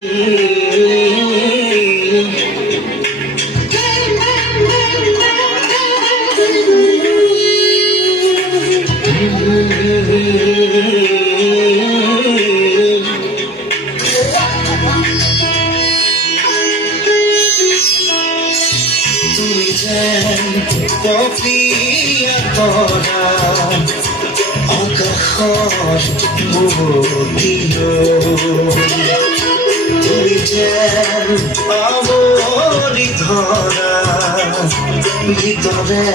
তুমি যেন কপিয়া কৰা আকাশৰ বুকুটি তুমি যেন আৱৰি ধৰা ভিতৰে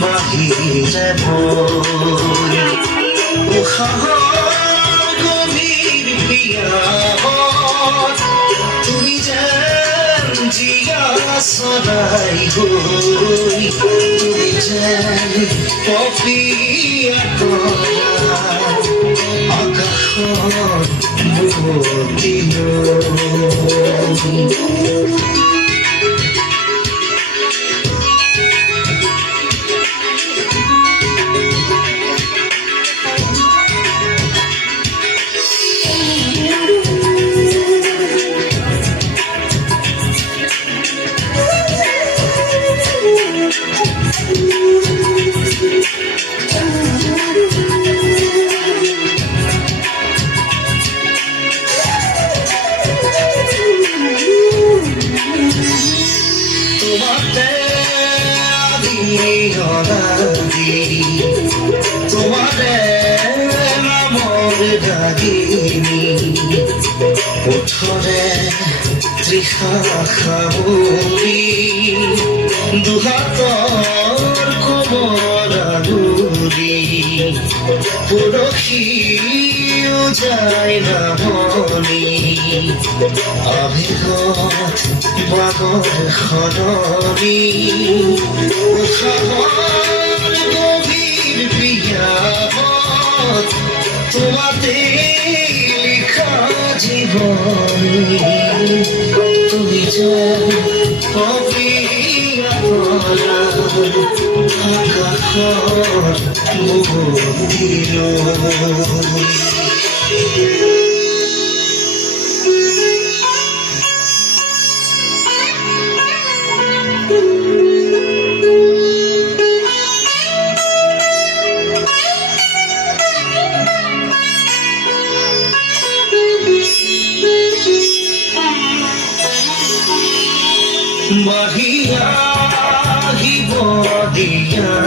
বাহিৰে উশাহৰ গভীৰ পিয়াহত তুমি যেন জীয়া চৰাই গৈ তুমি যেন কপিয়া কৰা আকাশৰ বুকুটি তোমাৰে নামৰ ডাকিনি ওঠৰে তৃষা সামৰি দুহাতৰ কোমল আগুৰি পৰহিও যায় নামনি আবেগত বাগৰ সদৰি উশাহৰ গভীৰ পিয়াহত তোমাতে লিখা জীৱন তুমি যেন কপিয়া কৰা আকাশৰ বুকুটি বাহিয়া আহিব দিয়া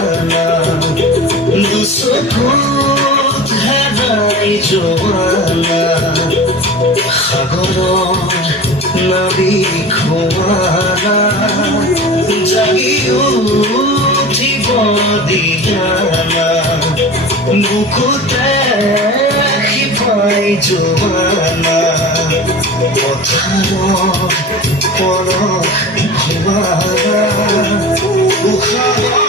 দুচকুত হেৰাই যোৱা সাগৰৰ নাবিক হোৱা জাগি উঠিব দিয়া বুকুতে শিপাই যোৱা পথাৰৰ পৰশ উশাহ